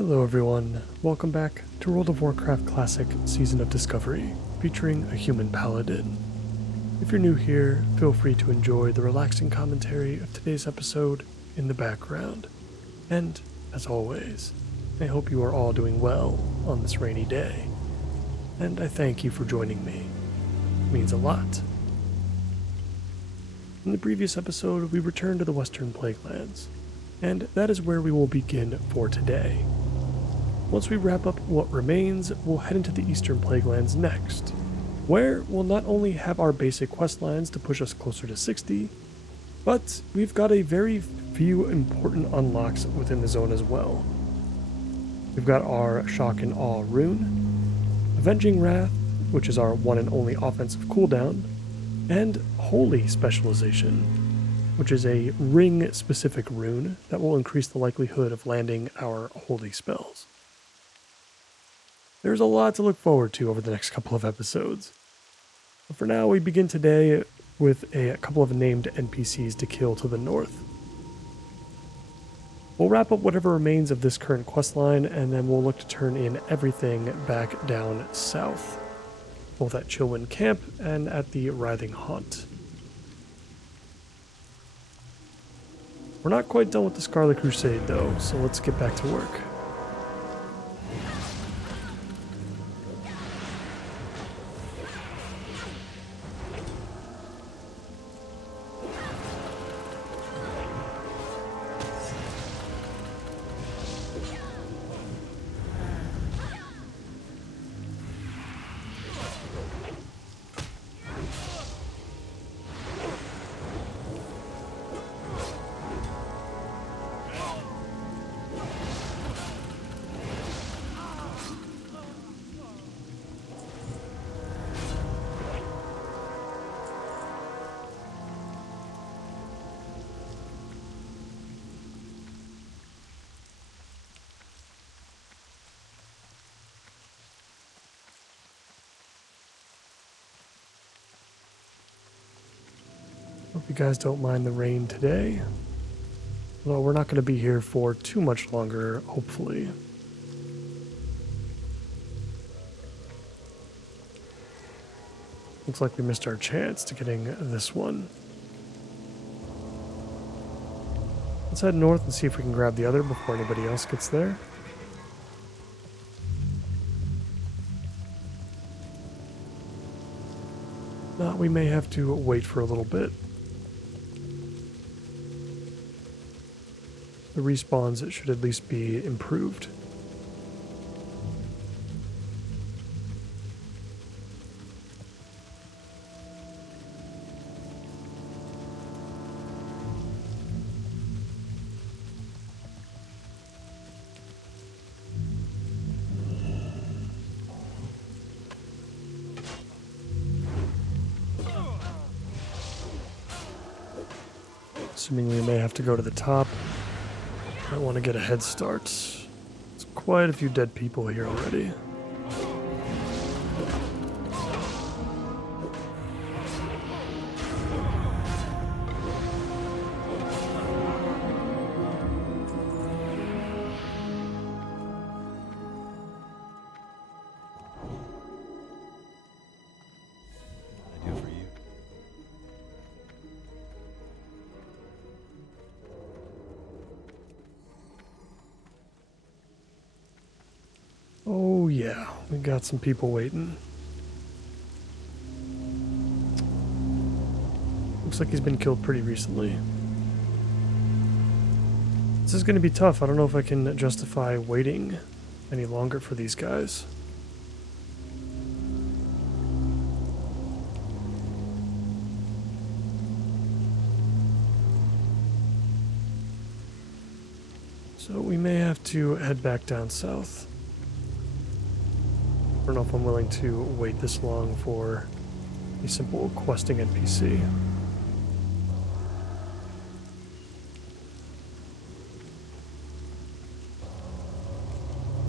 Hello everyone, welcome back to World of Warcraft Classic Season of Discovery, featuring a Human Paladin. If you're new here, feel free to enjoy the relaxing commentary of today's episode in the background. And, as always, I hope you are all doing well on this rainy day. And I thank you for joining me. It means a lot. In the previous episode, we returned to the Western Plaguelands, and that is where we will begin for today. Once we wrap up what remains, we'll head into the Eastern Plaguelands next, where we'll not only have our basic quest lines to push us closer to 60, but we've got a very few important unlocks within the zone as well. We've got our Shock and Awe rune, Avenging Wrath, which is our one and only offensive cooldown, and Holy specialization, which is a ring-specific rune that will increase the likelihood of landing our holy spells. There's a lot to look forward to over the next couple of episodes. But for now, we begin today with a couple of named NPCs to kill to the north. We'll wrap up whatever remains of this current questline, and then we'll look to turn in everything back down south, both at Chillwind Camp and at the Writhing Haunt. We're not quite done with the Scarlet Crusade though, so let's get back to work. Hope you guys don't mind the rain today. Although we're not going to be here for too much longer, hopefully. Looks like we missed our chance to getting this one. Let's head north and see if we can grab the other before anybody else gets there. Now we may have to wait for a little bit. The respawns should at least be improved. Assuming we may have to go to the top. I want to get a head start. There's quite a few dead people here already. Oh yeah, we got some people waiting. Looks like he's been killed pretty recently. This is going to be tough. I don't know if I can justify waiting any longer for these guys. So we may have to head back down south. I don't know if I'm willing to wait this long for a simple questing NPC.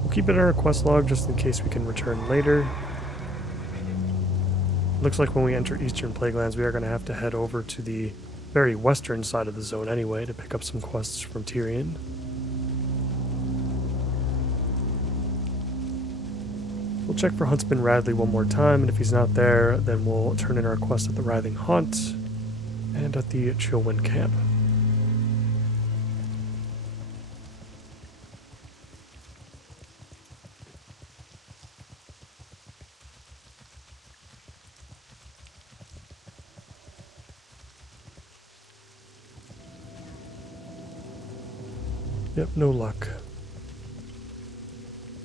We'll keep it in our quest log just in case we can return later. Looks like when we enter Eastern Plaguelands, we are going to have to head over to the very western side of the zone anyway to pick up some quests from Tyrion. We'll check for Huntsman Radley one more time, and if he's not there, then we'll turn in our quest at the Writhing Haunt and at the Chillwind Camp. Yep, no luck.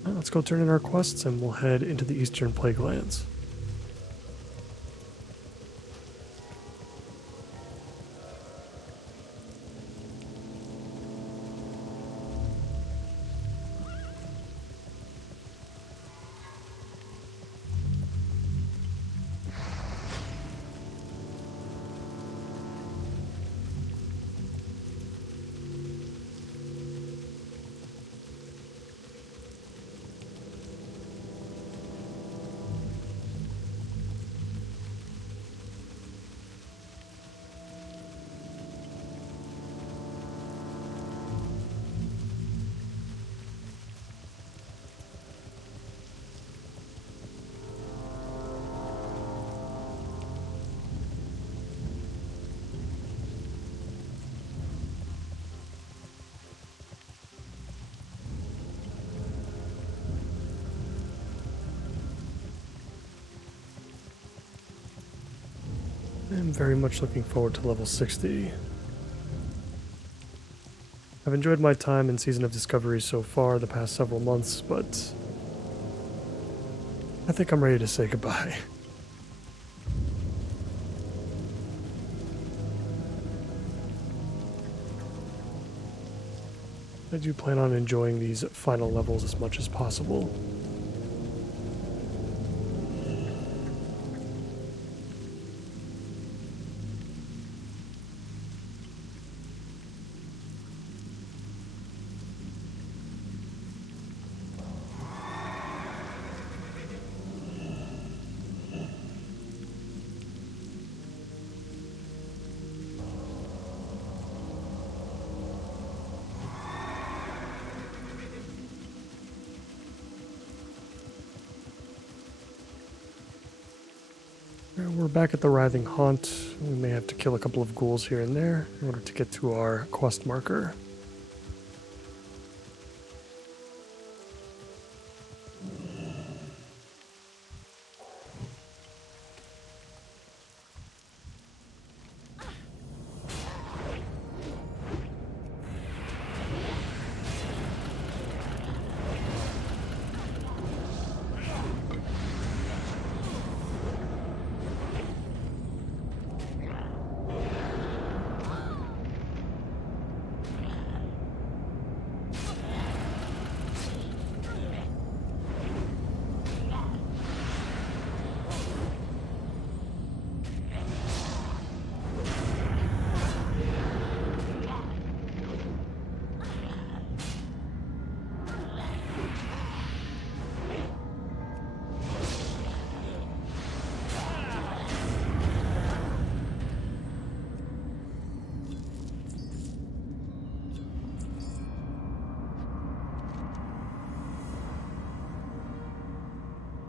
Well, let's go turn in our quests and we'll head into the Eastern Plaguelands. I'm very much looking forward to level 60. I've enjoyed my time in Season of Discovery so far the past several months, but I think I'm ready to say goodbye. I do plan on enjoying these final levels as much as possible. We're back at the Writhing Haunt. We may have to kill a couple of ghouls here and there in order to get to our quest marker.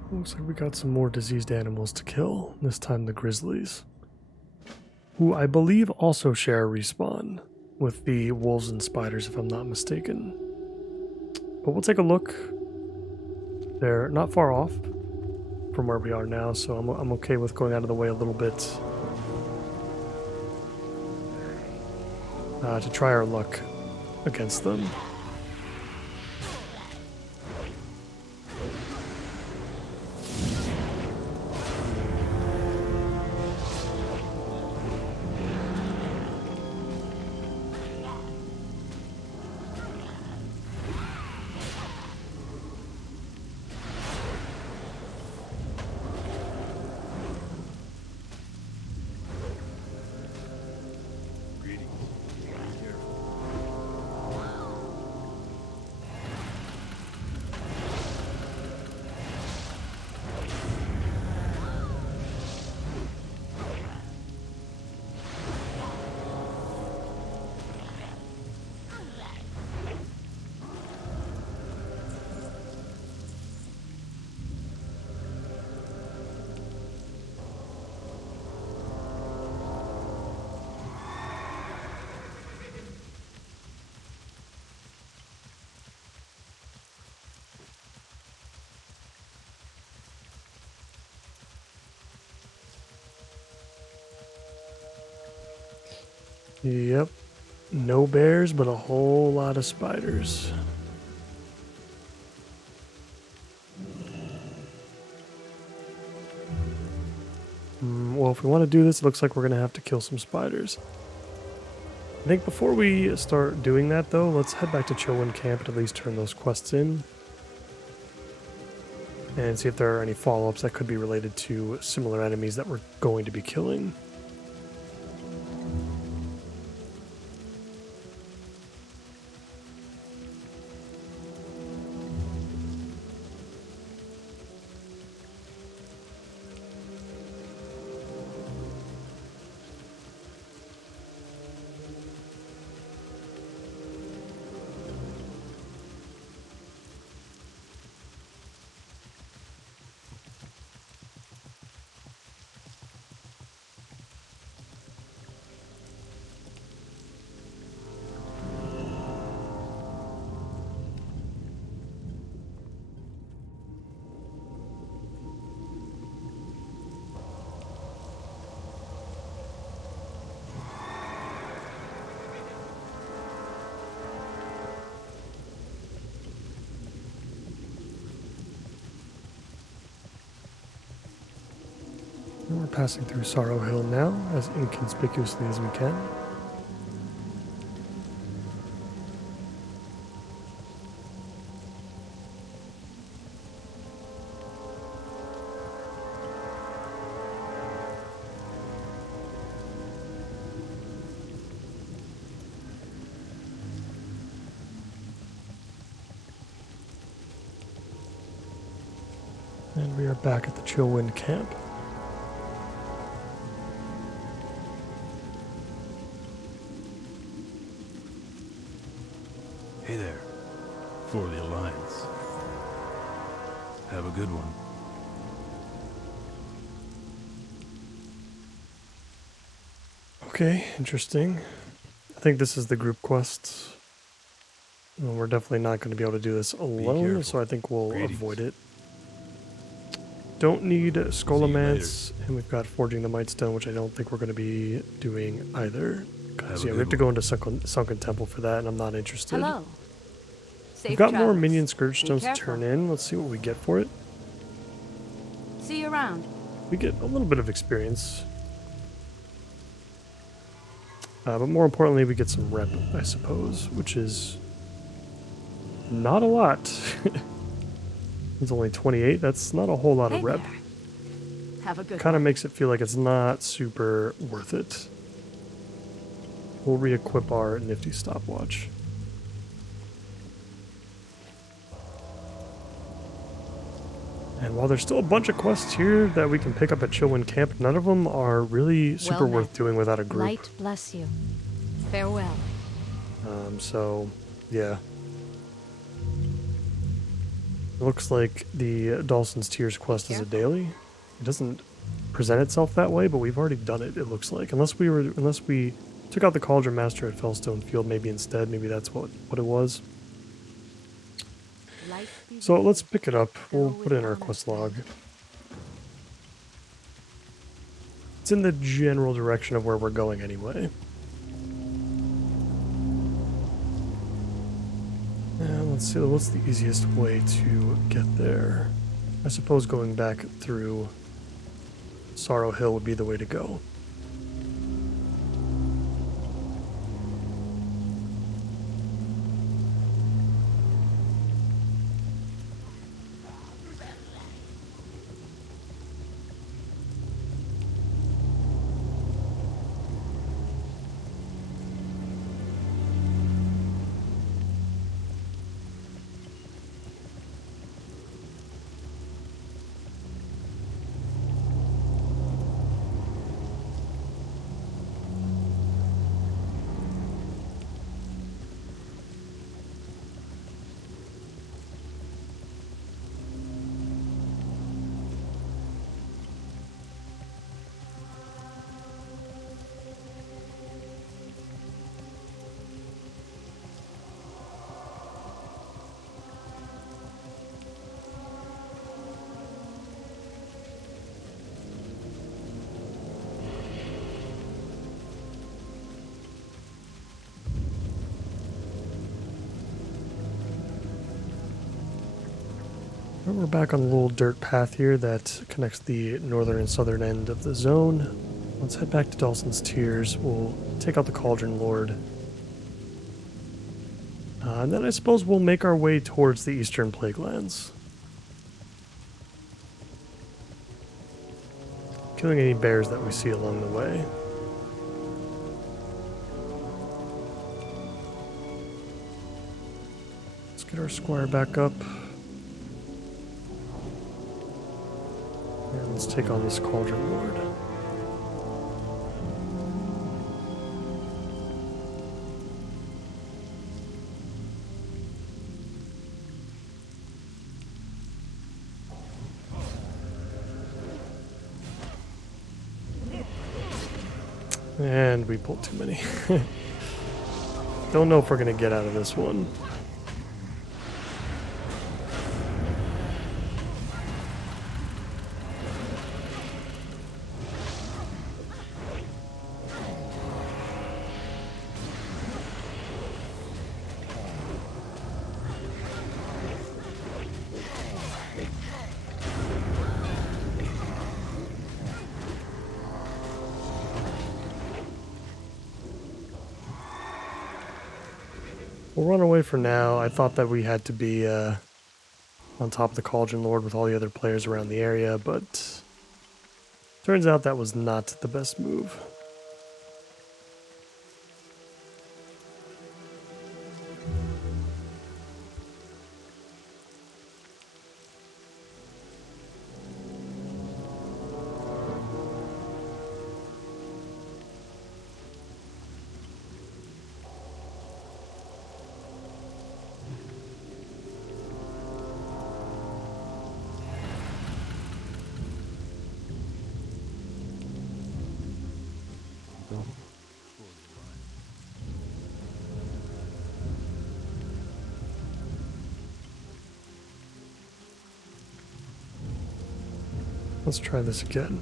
Looks like we got some more diseased animals to kill, this time the grizzlies, who I believe also share a respawn with the wolves and spiders, if I'm not mistaken. But we'll take a look. They're not far off from where we are now, so I'm okay with going out of the way a little bit to try our luck against them. Yep. No bears, but a whole lot of spiders. Well, if we want to do this, it looks like we're going to have to kill some spiders. I think before we start doing that, though, let's head back to Chillwind Camp and at least turn those quests in. And see if there are any follow-ups that could be related to similar enemies that we're going to be killing. And we're passing through Sorrow Hill now, as inconspicuously as we can. And we are back at the Chillwind Camp. Hey there. For the Alliance. Have a good one. Okay, interesting. I think this is the group quest. Well, we're definitely not going to be able to do this alone, so I think we'll avoid it. Don't need Scholomance, and we've got Forging the Might Stone, which I don't think we're going to be doing either. Because yeah, we have to go into Sunken Temple for that, and I'm not interested. Hello. Safe We've got more travels. minion Scourge Stones to careful. turn in. Let's see what we get for it. See you around. We get a little bit of experience. But more importantly, we get some rep, I suppose, which is not a lot. It's only 28. That's not a whole lot of rep. There. Have a good Kind of one. makes it feel like it's not super worth it. We'll re-equip our nifty stopwatch. And while there's still a bunch of quests here that we can pick up at Chillwind Camp, none of them are really super Well worth met. doing without a group. Light bless you. Farewell. So, yeah. It looks like the Dawson's Tears quest is a daily. It doesn't present itself that way, but we've already done it, it looks like. Unless we took out the Cauldron Master at Fellstone Field maybe instead. Maybe that's what it was. So let's pick it up. We'll put it in our quest log. It's in the general direction of where we're going anyway. And let's see, what's the easiest way to get there? I suppose going back through Sorrow Hill would be the way to go. We're back on a little dirt path here that connects the northern and southern end of the zone. Let's head back to Dawson's Tears. We'll take out the Cauldron Lord. And then I suppose we'll make our way towards the Eastern Plaguelands. Killing any bears that we see along the way. Let's get our squire back up. And let's take on this Cauldron Lord. And we pulled too many. Don't know if we're going to get out of this one. We'll run away for now. I thought that we had to be on top of the Cauldron Lord with all the other players around the area, but turns out that was not the best move. Let's try this again.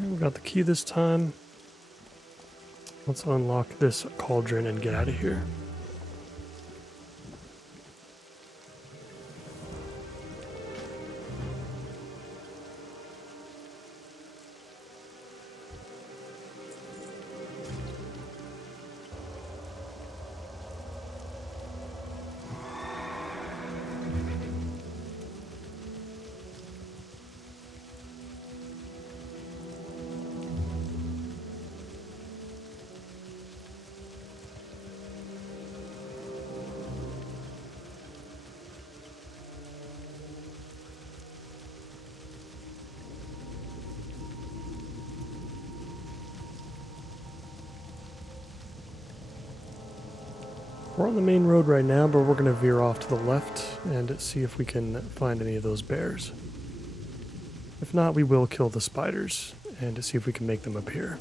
We got the key this time. Let's unlock this cauldron and get out of here. We're on the main road right now, but we're going to veer off to the left and see if we can find any of those bears. If not, we will kill the spiders and see if we can make them appear.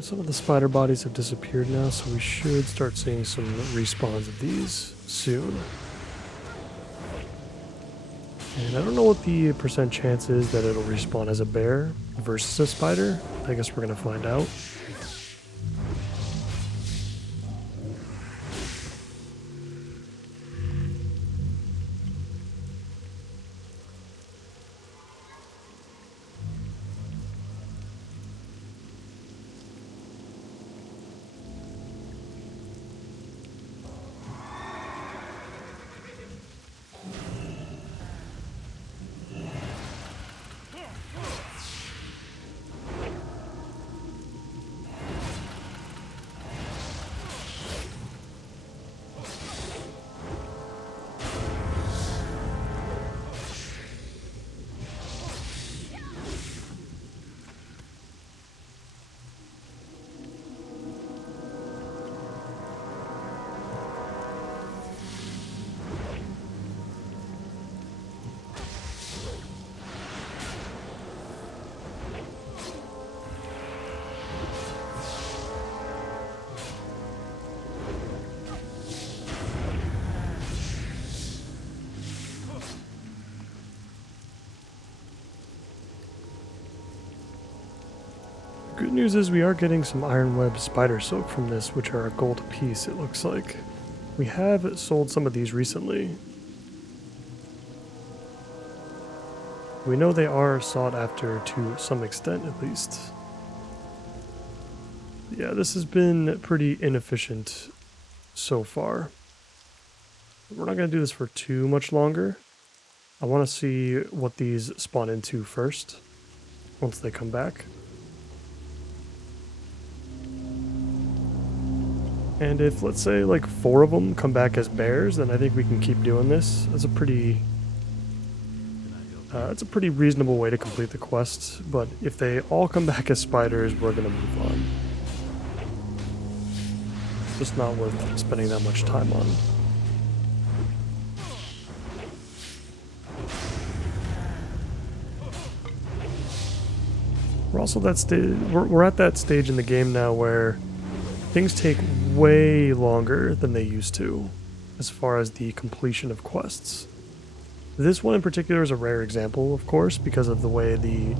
And some of the spider bodies have disappeared now, so we should start seeing some respawns of these soon. And I don't know what the percent chance is that it'll respawn as a bear versus a spider. I guess we're going to find out. Good news is we are getting some iron web spider silk from this, which are a gold a piece, it looks like. We have sold some of these recently. We know they are sought after to some extent, at least. Yeah, this has been pretty inefficient so far. We're not going to do this for too much longer. I want to see what these spawn into first, once they come back. And if, let's say, like 4 of them come back as bears, then I think we can keep doing this. That's a pretty reasonable way to complete the quest. But if they all come back as spiders, we're gonna move on. Just not worth spending that much time on. We're also that stage. We're at that stage in the game now where things take way longer than they used to, as far as the completion of quests. This one in particular is a rare example, of course, because of the way the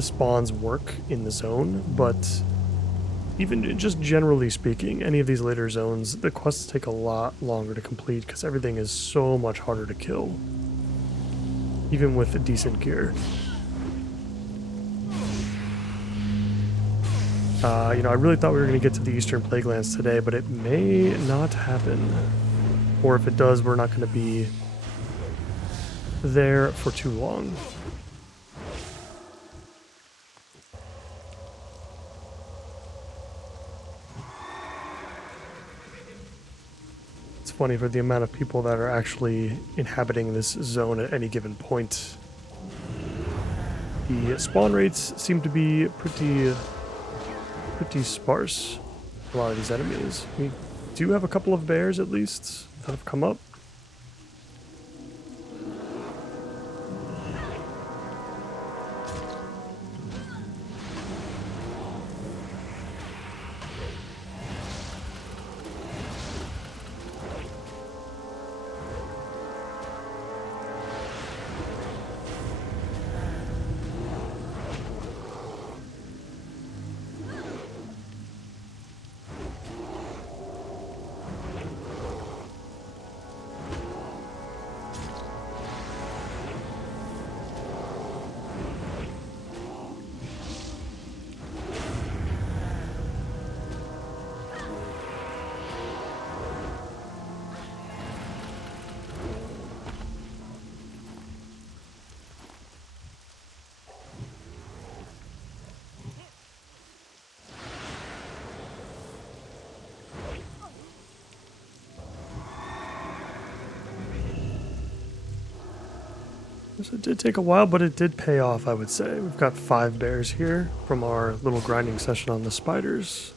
spawns work in the zone, but even just generally speaking, any of these later zones, the quests take a lot longer to complete because everything is so much harder to kill, even with decent gear. I really thought we were going to get to the Eastern Plaguelands today, but it may not happen. Or if it does, we're not going to be there for too long. It's funny for the amount of people that are actually inhabiting this zone at any given point. The spawn rates seem to be pretty sparse for a lot of these enemies. We do have a couple of bears at least that have come up. So it did take a while, but it did pay off, I would say. We've got 5 bears here from our little grinding session on the spiders.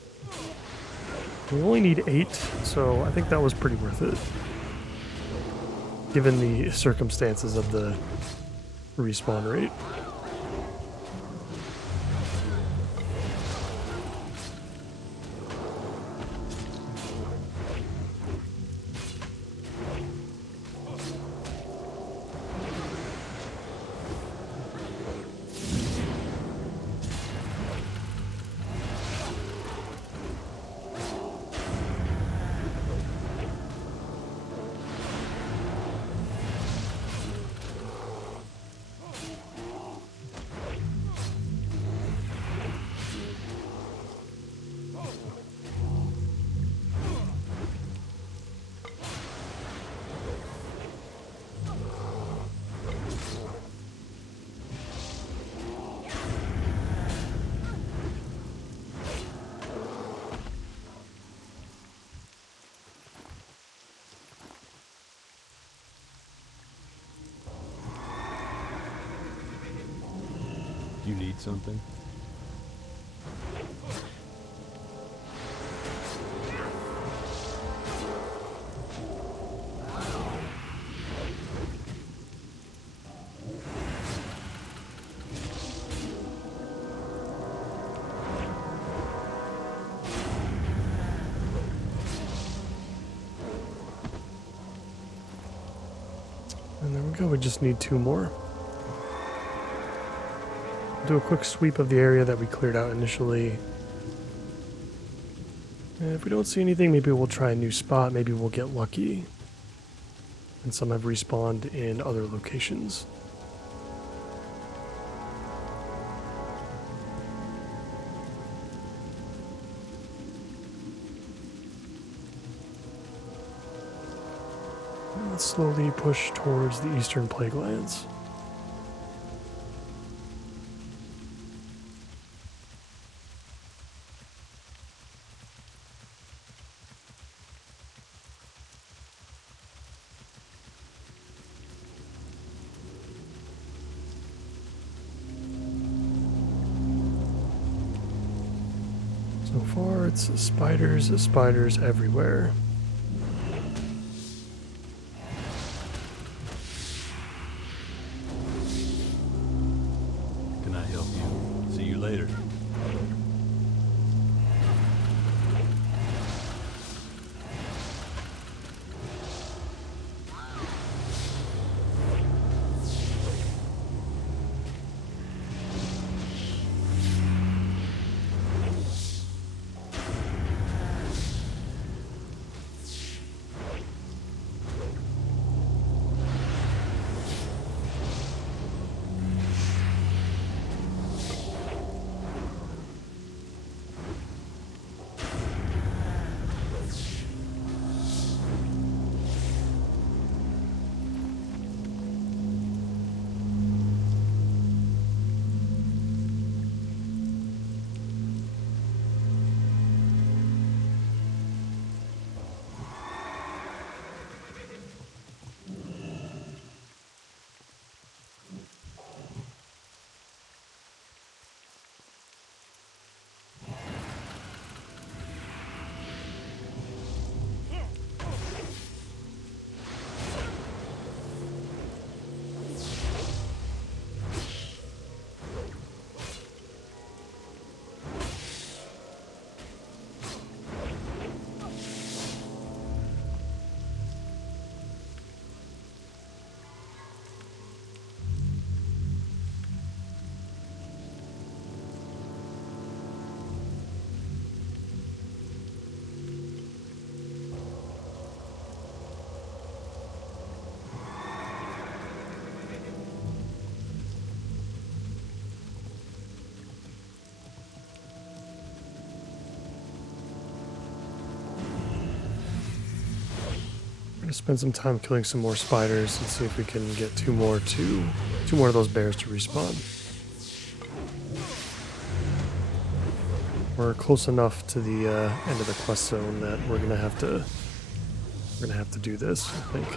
We only need 8, so I think that was pretty worth it, given the circumstances of the respawn rate. You need something? And there we go, we just need 2 more. Do a quick sweep of the area that we cleared out initially. And if we don't see anything, maybe we'll try a new spot, maybe we'll get lucky. And some have respawned in other locations. And let's slowly push towards the eastern plaguelands. So far, it's spiders everywhere. Can I help you? See you later. Spend some time killing some more spiders and see if we can get two more of those bears to respawn. We're close enough to the end of the quest zone that we're gonna have to do this, I think.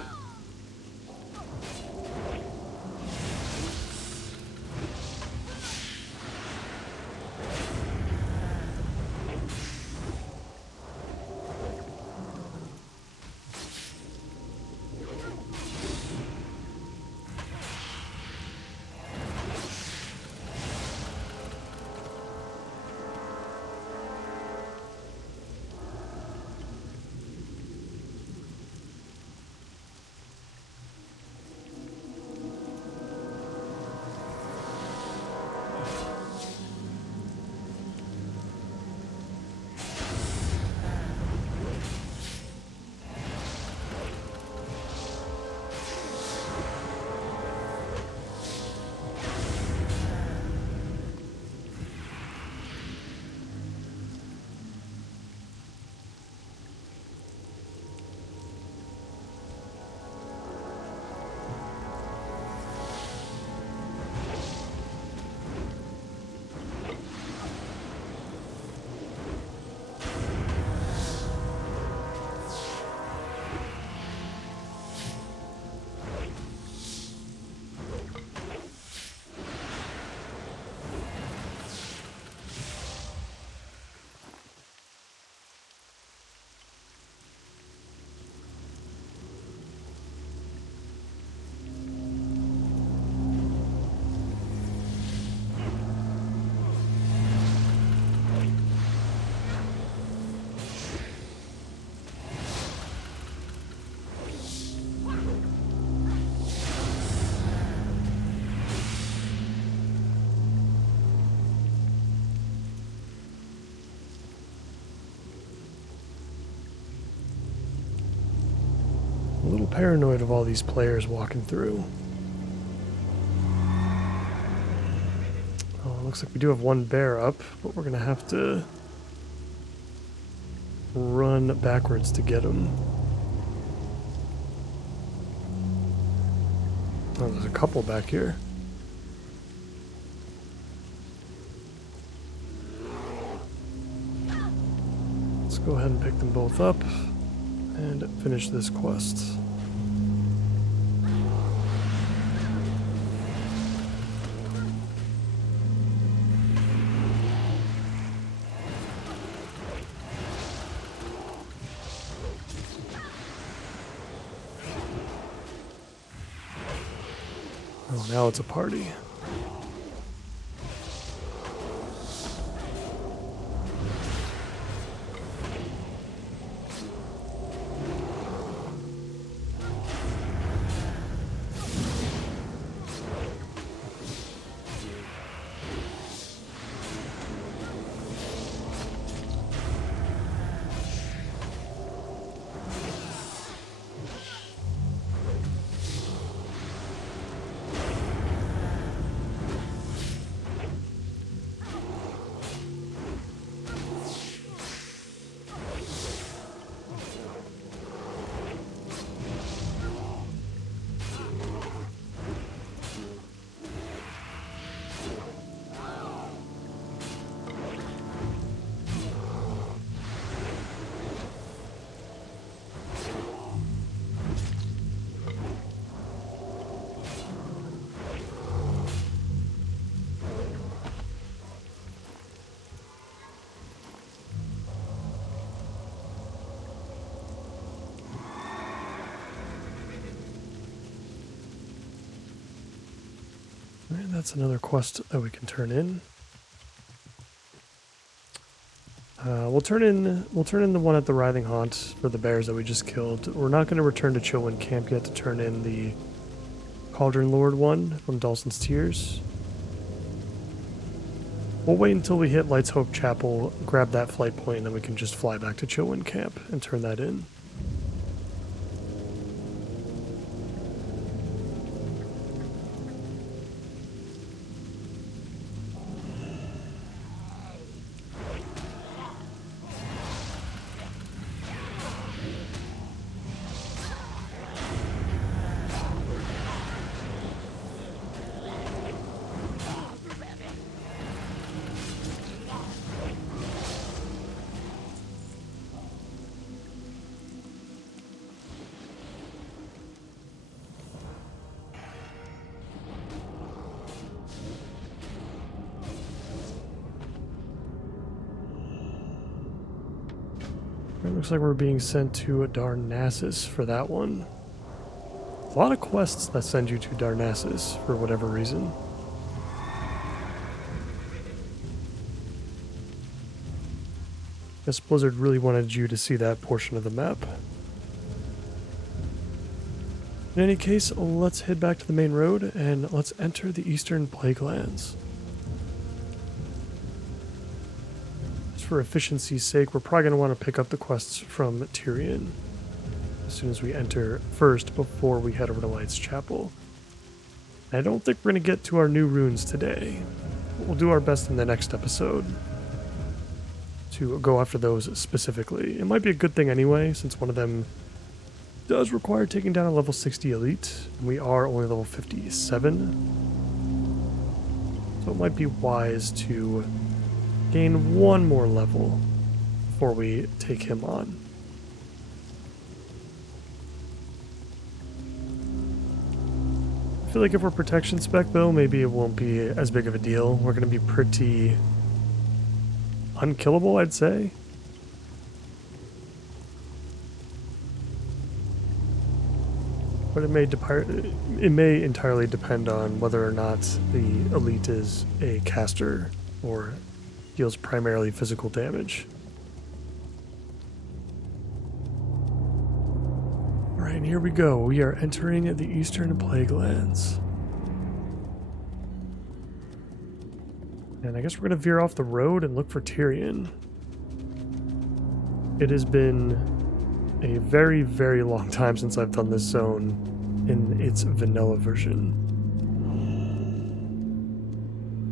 paranoid of all these players walking through. Oh, it looks like we do have one bear up, but we're gonna have to run backwards to get him. Oh, there's a couple back here. Let's go ahead and pick them both up and finish this quest. Oh, now it's a party. And that's another quest that we can turn in. We'll turn in the one at the Writhing Haunt for the bears that we just killed. We're not going to return to Chillwind Camp yet to turn in the Cauldron Lord one from Dawson's Tears. We'll wait until we hit Light's Hope Chapel, grab that flight point, and then we can just fly back to Chillwind Camp and turn that in. It looks like we're being sent to Darnassus for that one. A lot of quests that send you to Darnassus for whatever reason. Guess Blizzard really wanted you to see that portion of the map. In any case, let's head back to the main road and let's enter the Eastern Plaguelands. For efficiency's sake, we're probably going to want to pick up the quests from Tyrion as soon as we enter first before we head over to Light's Chapel. I don't think we're going to get to our new runes today, but we'll do our best in the next episode to go after those specifically. It might be a good thing anyway, since one of them does require taking down a level 60 elite, and we are only level 57, so it might be wise to gain one more level before we take him on. I feel like if we're protection spec though, maybe it won't be as big of a deal. We're going to be pretty unkillable, I'd say. But it may entirely depend on whether or not the elite is a caster or deals primarily physical damage. Alright, and here we go. We are entering the Eastern Plaguelands. And I guess we're going to veer off the road and look for Tyrion. It has been a very, very long time since I've done this zone in its vanilla version.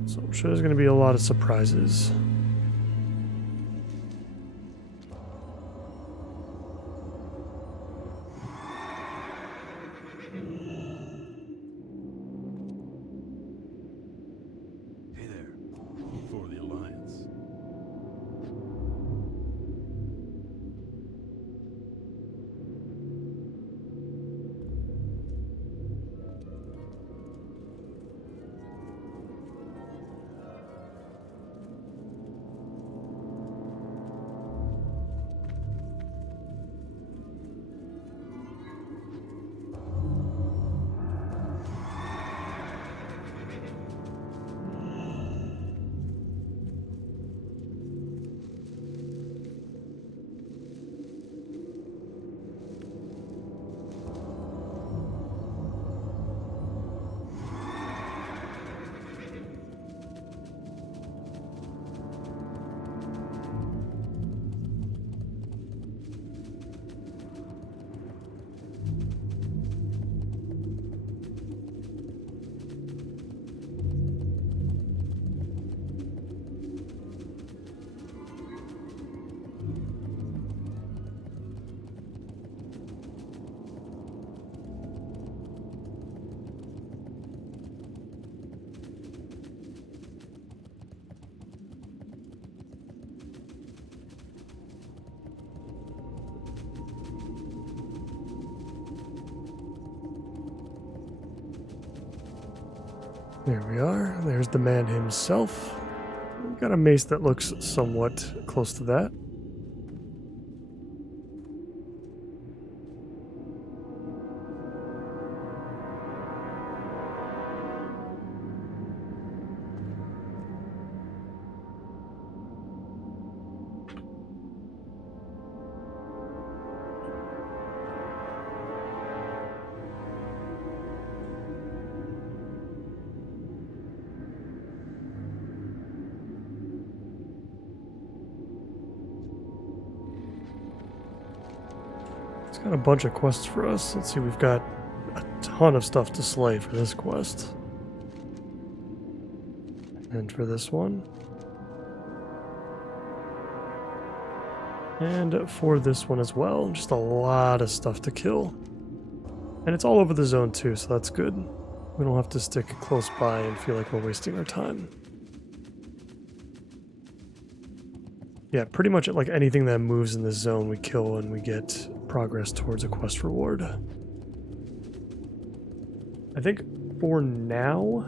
So I'm sure there's going to be a lot of surprises. Hey there. For the Alliance. There we are. There's the man himself. We've got a mace that looks somewhat close to that. It's got a bunch of quests for us. Let's see, we've got a ton of stuff to slay for this quest. And for this one. And for this one as well. Just a lot of stuff to kill. And it's all over the zone too, so that's good. We don't have to stick close by and feel like we're wasting our time. Yeah, pretty much like anything that moves in this zone we kill and we get progress towards a quest reward. I think for now,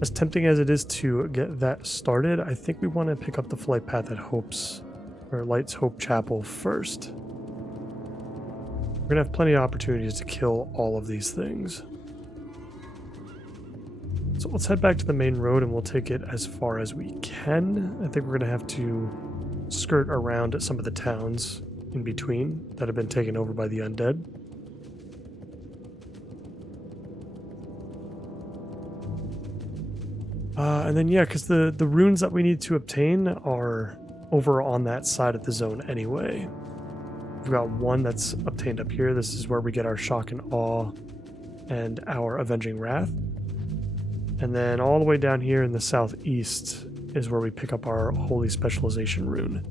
as tempting as it is to get that started, I think we want to pick up the flight path at Light's Hope Chapel first. We're gonna have plenty of opportunities to kill all of these things. So let's head back to the main road and we'll take it as far as we can. I think we're gonna have to skirt around some of the towns in between that have been taken over by the undead. And then yeah, because the runes that we need to obtain are over on that side of the zone anyway. We've got one that's obtained up here. This is where we get our Shock and Awe and our Avenging Wrath. And then all the way down here in the southeast is where we pick up our Holy Specialization rune.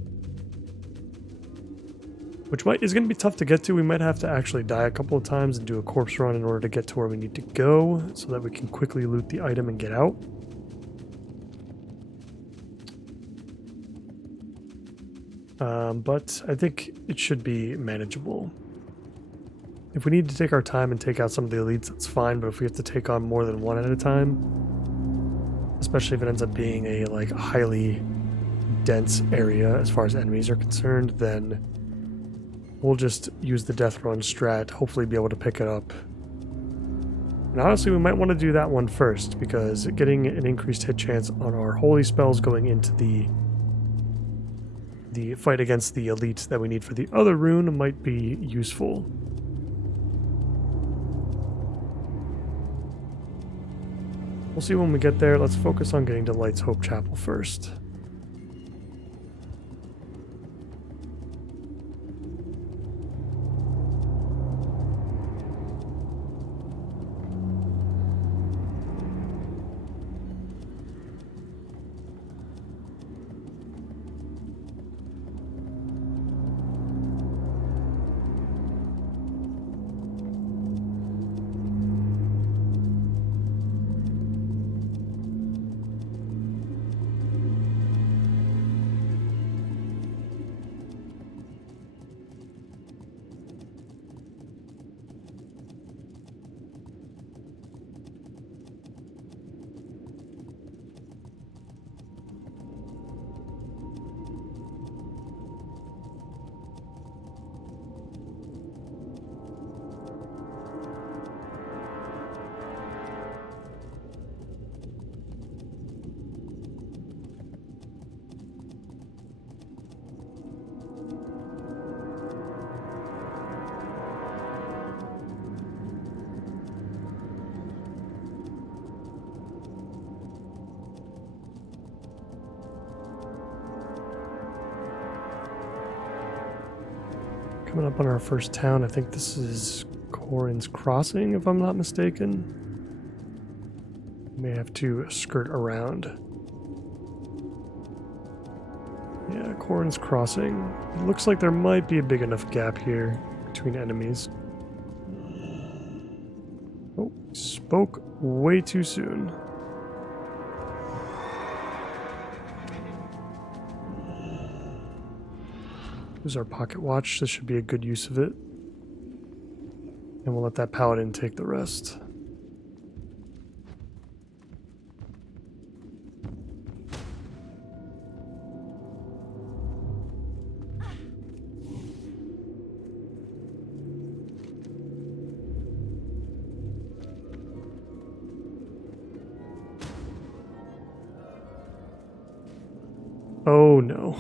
Which is going to be tough to get to. We might have to actually die a couple of times and do a corpse run in order to get to where we need to go so that we can quickly loot the item and get out. But I think it should be manageable. If we need to take our time and take out some of the elites, that's fine, but if we have to take on more than one at a time, especially if it ends up being a like highly dense area as far as enemies are concerned, then we'll just use the death run strat, hopefully be able to pick it up. And honestly, we might want to do that one first, because getting an increased hit chance on our holy spells going into the fight against the elites that we need for the other rune might be useful. We'll see when we get there. Let's focus on getting to Light's Hope Chapel first. Coming up on our first town. I think this is Corin's Crossing, if I'm not mistaken. May have to skirt around. Yeah, Corin's Crossing. It looks like there might be a big enough gap here between enemies. Oh, spoke way too soon. Here's our pocket watch. This should be a good use of it. And we'll let that paladin take the rest. Oh no.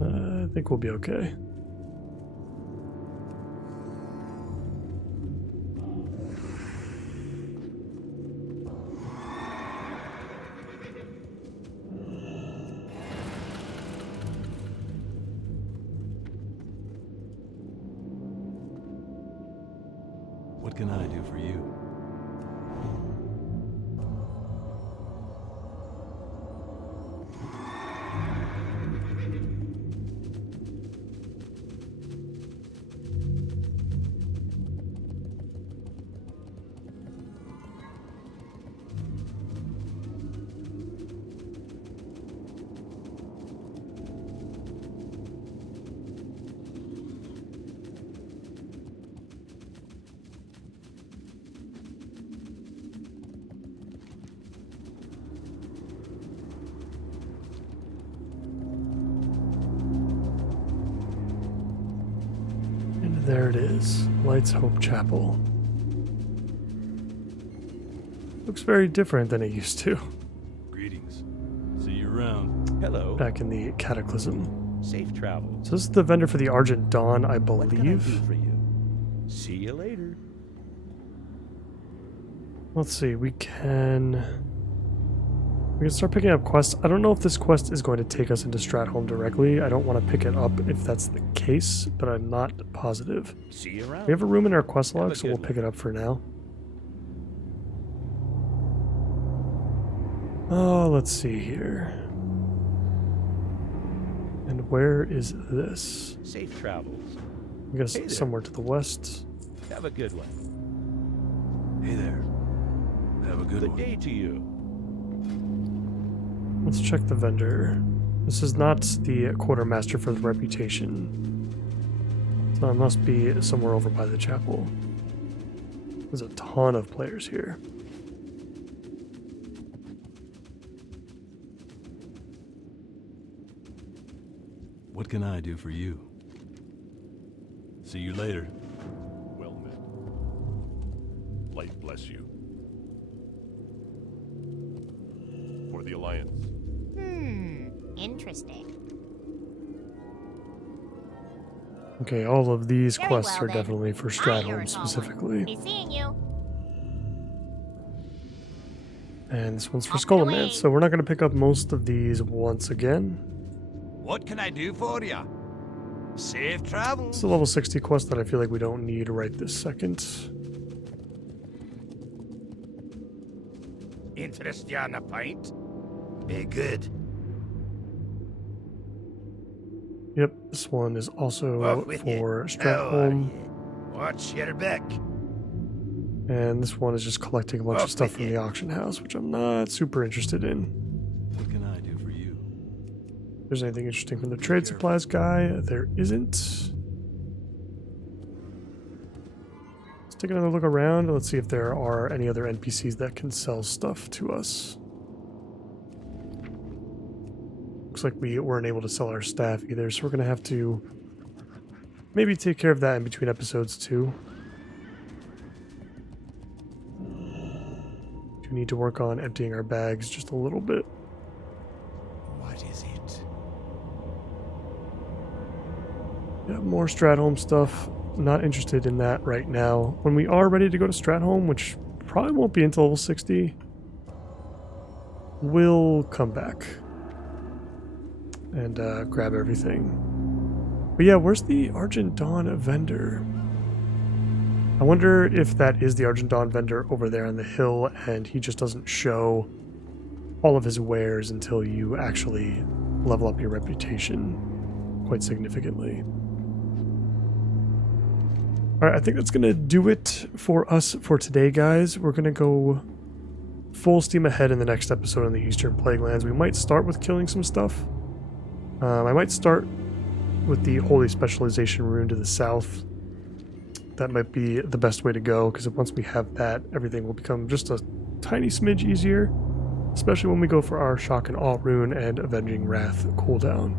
I think we'll be okay. What can I do for you? There it is, Light's Hope Chapel. Looks very different than it used to. Greetings. See you around. Hello. Back in the Cataclysm. Safe travel. So this is the vendor for the Argent Dawn, I What can I do believe. for you? See you later. Let's see, we can start picking up quests. I don't know if this quest is going to take us into Stratholme directly. I don't want to pick it up if that's the case, but I'm not positive. See you around. We have a room in our quest Have a log, so we'll good pick it up for now. Oh, let's see here. And where is this? Safe travels. I guess Hey there. somewhere to the west. Have a good one. Hey there. Have a good Good one. day to you. Let's check the vendor. This is not the quartermaster for the reputation. So it must be somewhere over by the chapel. There's a ton of players here. What can I do for you? See you later. Well met. Light bless you. For the Alliance. Interesting. Okay, all of these Very quests well, are then. definitely for Hi, Stratholme Aaron Hallmark. specifically. Be seeing you. And this one's for Off and Skull away. Man, so we're not going to pick up most of these once again. What can I do for you? Safe travel. It's a level 60 quest that I feel like we don't need right this second. Interest you on a pint? Be good. Yep, this one is also Off with for you. How are Stratholme. you? Watch your back. And this one is just collecting a bunch of Off stuff with from you. the auction house, which I'm not super interested in. What can I do for you? If there's anything interesting from the trade supplies guy, there isn't. Let's take another look around. Let's see if there are any other NPCs that can sell stuff to us. Looks like we weren't able to sell our staff either, so we're going to have to maybe take care of that in between episodes too. Do need to work on emptying our bags just a little bit. What is it? Yeah, more Stratholme stuff. Not interested in that right now. When we are ready to go to Stratholme, which probably won't be until level 60, we'll come back and grab everything. But yeah, where's the Argent Dawn vendor? I wonder if that is the Argent Dawn vendor over there on the hill and he just doesn't show all of his wares until you actually level up your reputation quite significantly. Alright, I think that's going to do it for us for today, guys. We're going to go full steam ahead in the next episode on the Eastern Plaguelands. We might start with killing some stuff. I might start with the Holy Specialization rune to the south. That might be the best way to go, because once we have that, everything will become just a tiny smidge easier, especially when we go for our Shock and Awe rune and Avenging Wrath cooldown.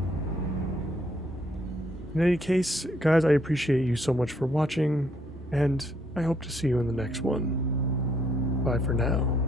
In any case, guys, I appreciate you so much for watching, and I hope to see you in the next one. Bye for now.